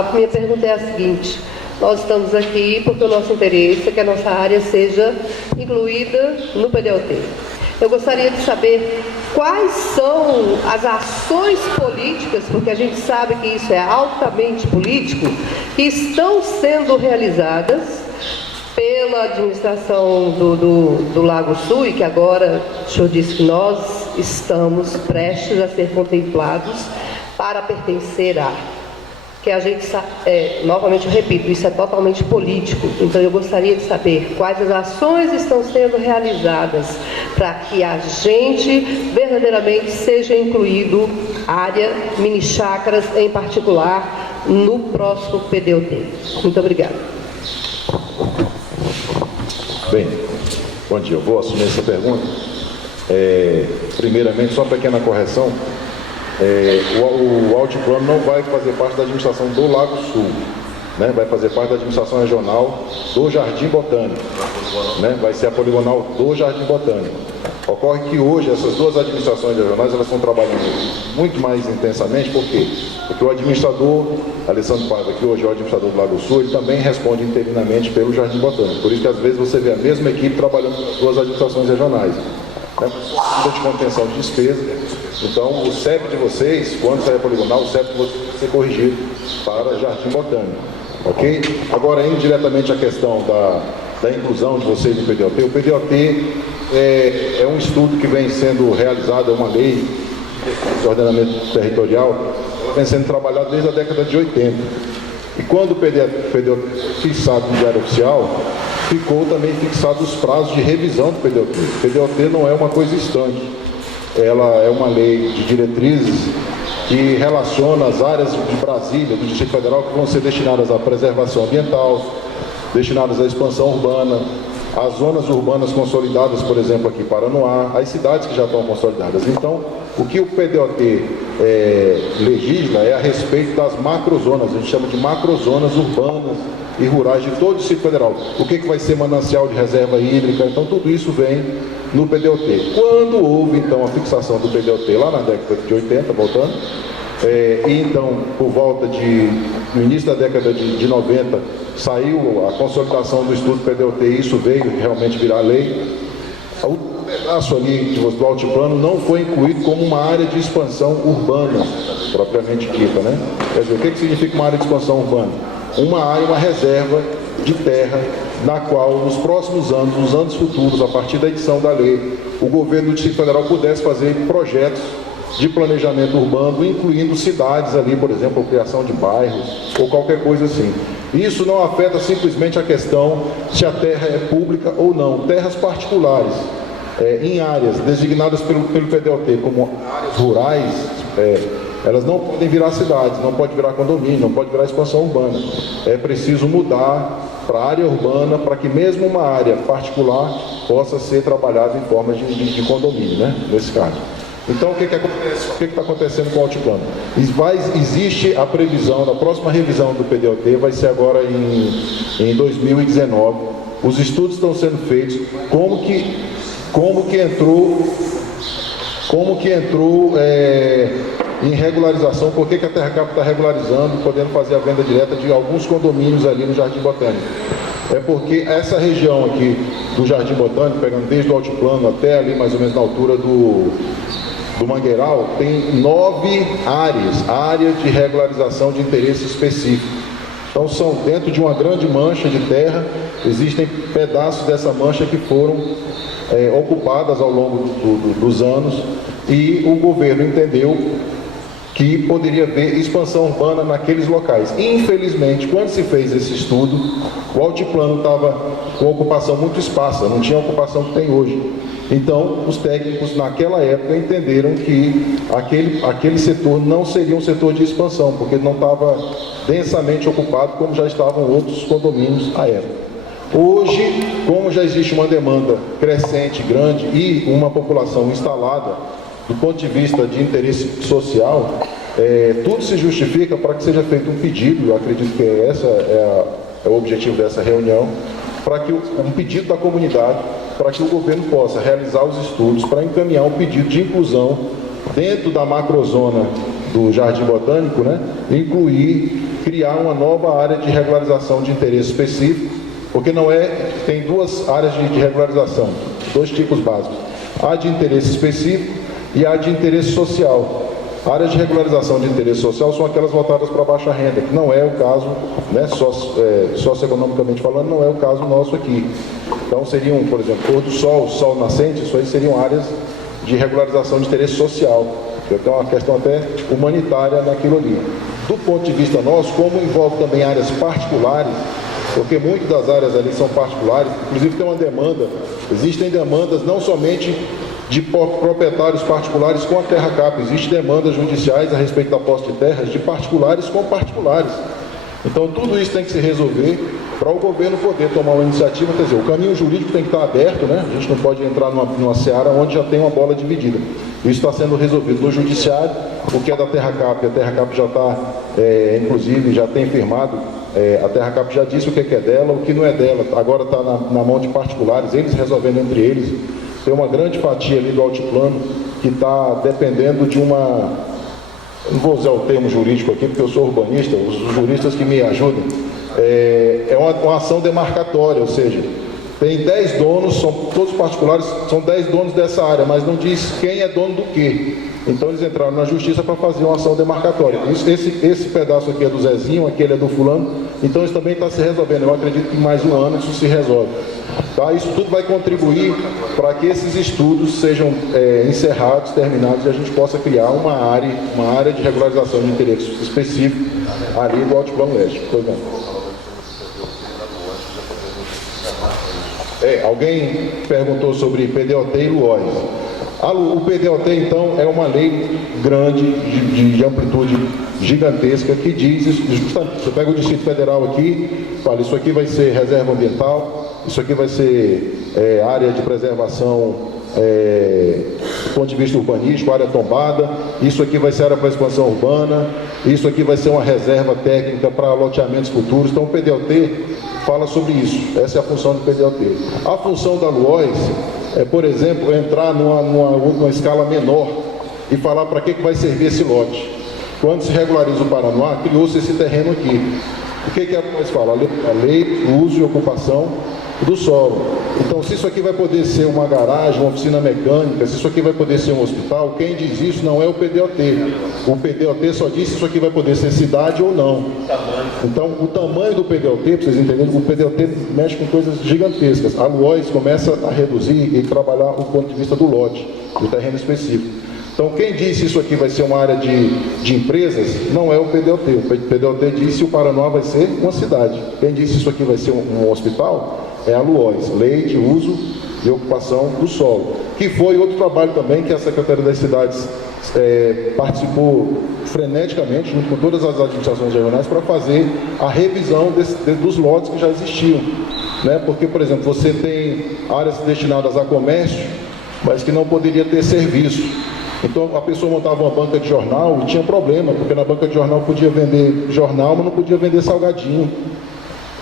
A minha pergunta é a seguinte: nós estamos aqui porque o nosso interesse é que a nossa área seja incluída no PDOT. Eu gostaria de saber quais são as ações políticas, porque a gente sabe que isso é altamente político, que estão sendo realizadas pela administração do Lago Sul, e que agora o senhor disse que nós estamos prestes a ser contemplados para pertencer a... que a gente, novamente eu repito, isso é totalmente político. Então eu gostaria de saber quais as ações estão sendo realizadas para que a gente verdadeiramente seja incluído, área mini chácaras em particular, no próximo PDOT. Muito obrigada. Bem, bom dia, eu vou assumir essa pergunta. Primeiramente, só uma pequena correção. O altiplano não vai fazer parte da administração do Lago Sul, né? Vai fazer parte da administração regional do Jardim Botânico, né? Vai ser a poligonal do Jardim Botânico. Ocorre que hoje essas duas administrações regionais elas estão trabalhando muito mais intensamente. Por quê? Porque o administrador Alessandro Paiva, que hoje é o administrador do Lago Sul, ele também responde interinamente pelo Jardim Botânico. Por isso que às vezes você vê a mesma equipe trabalhando nas duas administrações regionais, né? De contenção de despesa. Então, o CEP de vocês, quando sair a poligonal, o CEP de vocês vai ser corrigido para Jardim Botânico, ok? Agora, indo diretamente à questão da inclusão de vocês no PDOT, o PDOT é um estudo que vem sendo realizado, é uma lei de ordenamento territorial, vem sendo trabalhada desde a década de 80. E quando o PDOT fixado no Diário Oficial, ficou também fixado os prazos de revisão do PDOT. O PDOT não é uma coisa estanque. Ela é uma lei de diretrizes que relaciona as áreas de Brasília, do Distrito Federal, que vão ser destinadas à preservação ambiental, destinadas à expansão urbana, às zonas urbanas consolidadas, por exemplo, aqui em Paranoá, às cidades que já estão consolidadas. Então, o que o PDOT legisla é a respeito das macrozonas, a gente chama de macrozonas urbanas e rurais de todo o Distrito Federal. O que vai ser manancial de reserva hídrica, então tudo isso vem no PDOT. Quando houve, então, a fixação do PDOT lá na década de 80, voltando, e então, por volta no início da década de 90, saiu a consolidação do estudo PDOT, e isso veio realmente virar lei. O pedaço ali do altiplano não foi incluído como uma área de expansão urbana, propriamente dita, né? Quer dizer, o que significa uma área de expansão urbana? Uma área, uma reserva de terra, na qual, nos próximos anos, nos anos futuros, a partir da edição da lei, o governo do Distrito Federal pudesse fazer projetos de planejamento urbano, incluindo cidades ali, por exemplo, a criação de bairros, ou qualquer coisa assim. Isso não afeta simplesmente a questão se a terra é pública ou não. Terras particulares, em áreas designadas pelo PDOT como áreas rurais, elas não podem virar cidades, não pode virar condomínio, não pode virar expansão urbana. É preciso mudar para a área urbana, para que mesmo uma área particular possa ser trabalhada em forma de condomínio, né? Nesse caso. Então, o que acontece? O que está acontecendo com o altiplano? Existe a previsão, na próxima revisão do PDOT, vai ser agora em 2019. Os estudos estão sendo feitos, como que entrou em regularização, por que a Terracap está regularizando, podendo fazer a venda direta de alguns condomínios ali no Jardim Botânico. É porque essa região aqui do Jardim Botânico, pegando desde o altiplano até ali mais ou menos na altura do Mangueiral, tem 9 áreas de regularização de interesse específico. Então são dentro de uma grande mancha de terra, existem pedaços dessa mancha que foram ocupadas ao longo dos anos, e o governo entendeu que poderia haver expansão urbana naqueles locais. Infelizmente, quando se fez esse estudo, o altiplano estava com ocupação muito esparsa, não tinha a ocupação que tem hoje. Então, os técnicos naquela época entenderam que aquele setor não seria um setor de expansão, porque não estava densamente ocupado como já estavam outros condomínios à época. Hoje, como já existe uma demanda crescente, grande, e uma população instalada, do ponto de vista de interesse social, tudo se justifica para que seja feito um pedido, eu acredito que esse é o objetivo dessa reunião, para que um pedido da comunidade, para que o governo possa realizar os estudos para encaminhar um pedido de inclusão dentro da macrozona do Jardim Botânico, né, criar uma nova área de regularização de interesse específico, porque tem duas áreas de regularização, dois tipos básicos, a de interesse específico e a de interesse social. Áreas de regularização de interesse social são aquelas voltadas para baixa renda, que não é o caso, né, socioeconomicamente falando, não é o caso nosso aqui. Então seriam, por exemplo, pôr do sol, sol nascente, isso aí seriam áreas de regularização de interesse social. Então é uma questão até humanitária naquilo ali. Do ponto de vista nosso, como envolve também áreas particulares, porque muitas das áreas ali são particulares, inclusive tem uma demanda, existem demandas não somente de proprietários particulares com a terra cap, existem demandas judiciais a respeito da posse de terras de particulares com particulares. Então tudo isso tem que se resolver para o governo poder tomar uma iniciativa, quer dizer, o caminho jurídico tem que estar aberto, né? A gente não pode entrar numa seara onde já tem uma bola dividida. Isso está sendo resolvido no judiciário, o que é da terra cap, a terra cap já está, inclusive, já tem firmado, a terra cap já disse o que é dela, o que não é dela, agora está na mão de particulares, eles resolvendo entre eles. Tem uma grande fatia ali do altiplano que está dependendo de uma... Não vou usar o termo jurídico aqui, porque eu sou urbanista, os juristas que me ajudam. É uma ação demarcatória, ou seja, tem 10 donos, são todos particulares, são 10 donos dessa área, mas não diz quem é dono do quê. Então eles entraram na justiça para fazer uma ação demarcatória. Esse pedaço aqui é do Zezinho, aquele é do fulano, então isso também está se resolvendo. Eu acredito que em mais um ano isso se resolve. Tá? Isso tudo vai contribuir para que esses estudos sejam encerrados, terminados, e a gente possa criar uma área de regularização de interesse específico ali do Altiplano Leste. Pois não. Alguém perguntou sobre PDOT e LUOS. O PDOT, então, é uma lei grande, de amplitude gigantesca, que diz, você pega o Distrito Federal aqui, fala, isso aqui vai ser reserva ambiental, isso aqui vai ser área de preservação do ponto de vista urbanístico, área tombada, isso aqui vai ser área para expansão urbana, isso aqui vai ser uma reserva técnica para loteamentos futuros. Então o PDOT fala sobre isso, essa é a função do PDOT. A função da LUOS é, por exemplo, entrar numa escala menor e falar para que vai servir esse lote. Quando se regulariza o Paranoá, criou-se esse terreno aqui. O que a LUOS fala? A lei, uso e ocupação do solo. Então, se isso aqui vai poder ser uma garagem, uma oficina mecânica, se isso aqui vai poder ser um hospital, quem diz isso não é o PDOT. O PDOT só diz se isso aqui vai poder ser cidade ou não. Então, o tamanho do PDOT, para vocês entenderem, o PDOT mexe com coisas gigantescas. A LUOS começa a reduzir e trabalhar do ponto de vista do lote, do terreno específico. Então, quem disse isso aqui vai ser uma área de empresas, não é o PDOT. O PDOT disse que o Paranoá vai ser uma cidade. Quem disse isso aqui vai ser um hospital é a LUOS, Lei de Uso e Ocupação do Solo, que foi outro trabalho também que a Secretaria das Cidades participou freneticamente, junto com todas as administrações regionais, para fazer a revisão dos lotes que já existiam. Né? Porque, por exemplo, você tem áreas destinadas a comércio, mas que não poderia ter serviço. Então a pessoa montava uma banca de jornal e tinha problema, porque na banca de jornal podia vender jornal, mas não podia vender salgadinho.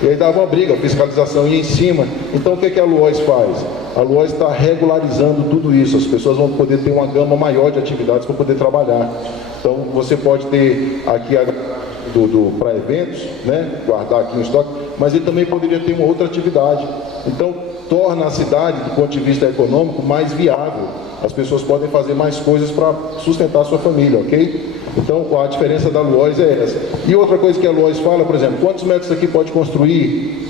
E aí dava uma briga, a fiscalização ia em cima. Então o que a LUOS faz? A LUOS está regularizando tudo isso, as pessoas vão poder ter uma gama maior de atividades para poder trabalhar. Então você pode ter aqui para eventos, né? Guardar aqui um estoque, mas ele também poderia ter uma outra atividade. Então torna a cidade, do ponto de vista econômico, mais viável. As pessoas podem fazer mais coisas para sustentar a sua família, ok? Então, a diferença da LUOS é essa. E outra coisa que a LUOS fala, por exemplo, quantos metros aqui pode construir?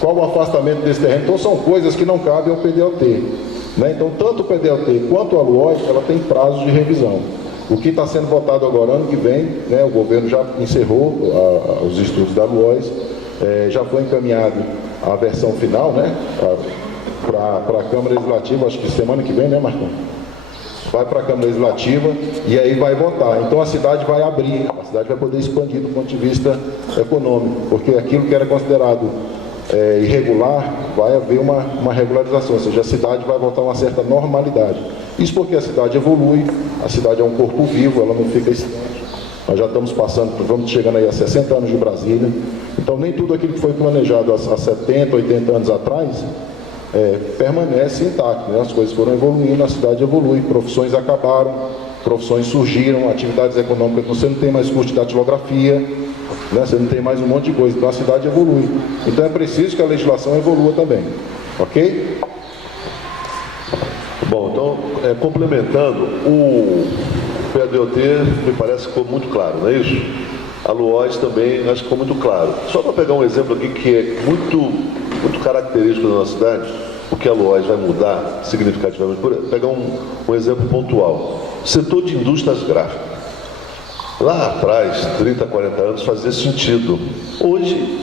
Qual o afastamento desse terreno? Então, são coisas que não cabem ao PDOT. Né? Então, tanto o PDOT quanto a LUOS, ela tem prazos de revisão. O que está sendo votado agora, ano que vem, né, o governo já encerrou os estudos da LUOS, já foi encaminhado a versão final, né, para a Câmara Legislativa, acho que semana que vem, né, Marcão? Vai para a Câmara Legislativa e aí vai votar. Então a cidade vai abrir, a cidade vai poder expandir do ponto de vista econômico, porque aquilo que era considerado irregular, vai haver uma regularização, ou seja, a cidade vai voltar a uma certa normalidade. Isso porque a cidade evolui, a cidade é um corpo vivo, ela não fica estante. Nós já estamos vamos chegando aí a 60 anos de Brasília, então nem tudo aquilo que foi planejado há 70, 80 anos atrás permanece intacto, né? As coisas foram evoluindo, a cidade evolui, profissões acabaram, profissões surgiram, atividades econômicas, você não tem mais curso de datilografia, né? Você não tem mais um monte de coisa, então a cidade evolui. Então é preciso que a legislação evolua também, ok? Bom, então, complementando, o PDOT me parece que ficou muito claro, não é isso? A LUOS também acho que ficou muito claro. Só para pegar um exemplo aqui que é muito característico da nossa cidade, o que a LUOS vai mudar significativamente, pegar um exemplo pontual. O setor de indústrias gráficas. Lá atrás, 30, 40 anos, fazia sentido. Hoje,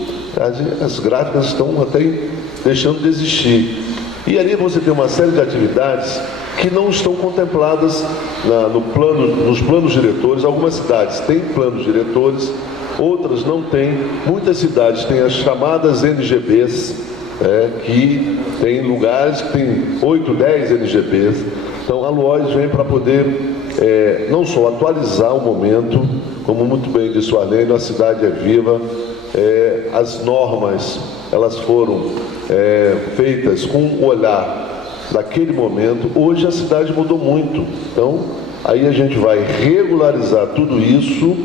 as gráficas estão até deixando de existir. E ali você tem uma série de atividades que não estão contempladas nos planos diretores. Algumas cidades têm planos diretores, outras não têm. Muitas cidades têm as chamadas NGBs, que tem lugares que tem 8, 10 NGBs. Então a LUOS vem para poder não só atualizar o momento, como muito bem disse o Arlênio, a cidade é viva, as normas elas foram feitas com o olhar daquele momento. Hoje a cidade mudou muito, então aí a gente vai regularizar tudo isso,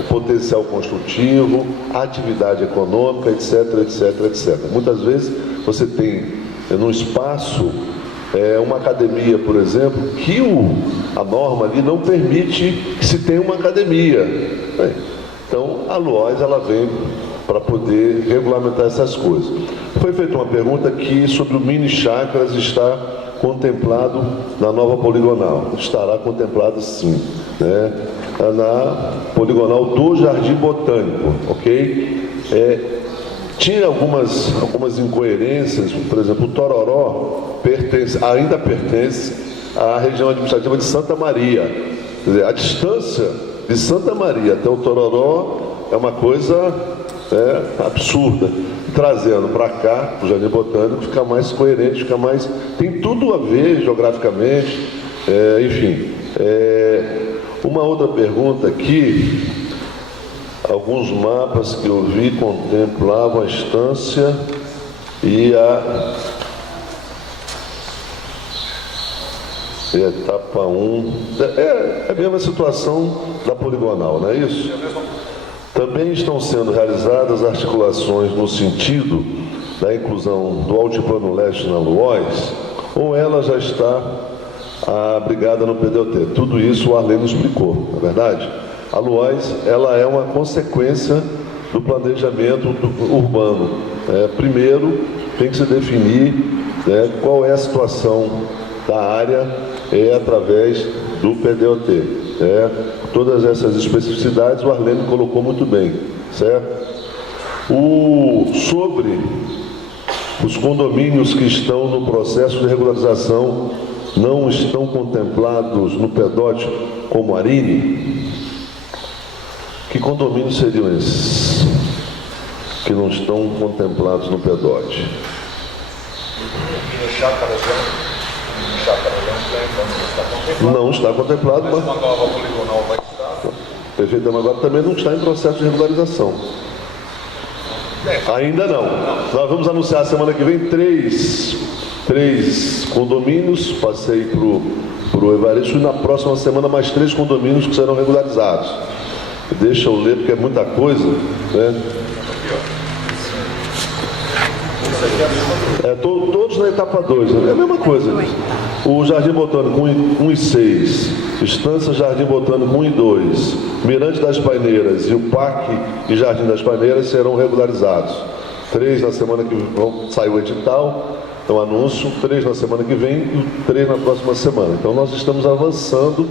o potencial construtivo, a atividade econômica, etc, etc, etc. Muitas vezes você tem num espaço uma academia, por exemplo, que a norma ali não permite que se tenha uma academia. Então a LUOS ela vem para poder regulamentar essas coisas. Foi feita uma pergunta aqui sobre o mini chácaras está contemplado na nova poligonal. Estará contemplado sim, né? Na poligonal do Jardim Botânico, ok? Tinha algumas incoerências, por exemplo, o Tororó ainda pertence à região administrativa de Santa Maria. Quer dizer, a distância de Santa Maria até o Tororó é uma coisa absurda. Trazendo para cá, o Jardim Botânico, fica mais coerente, tem tudo a ver geograficamente, enfim. Uma outra pergunta aqui, alguns mapas que eu vi contemplavam a estância e a etapa 1, é a mesma situação da poligonal, não é isso? Também estão sendo realizadas articulações no sentido da inclusão do Altiplano Leste na LUOS, ou ela já está abrigada no PDOT? Tudo isso o Arlênio explicou, não é verdade? A LUOS ela é uma consequência do planejamento urbano. Primeiro, tem que se definir qual é a situação da área através do PDOT. Todas essas especificidades o Arlênio colocou muito bem, certo? Sobre os condomínios que estão no processo de regularização não estão contemplados no PEDOT como Arine, que condomínios seriam esses que não estão contemplados no PEDOT? Não está contemplado, mas uma nova poligonal vai estar. Perfeito, mas agora também não está em processo de regularização. Ainda não. Nós vamos anunciar semana que vem três condomínios, passei para o Evaristo, e na próxima semana mais 3 condomínios que serão regularizados. Deixa eu ler, porque é muita coisa, né? Todos na etapa 2, é a mesma coisa. O Jardim Botânico 1 e 6, Estância Jardim Botânico 1 e 2, Mirante das Paineiras e o Parque e Jardim das Paineiras serão regularizados. 3 na semana que vem, saiu o edital, é um anúncio, 3 na semana que vem e 3 na próxima semana. Então nós estamos avançando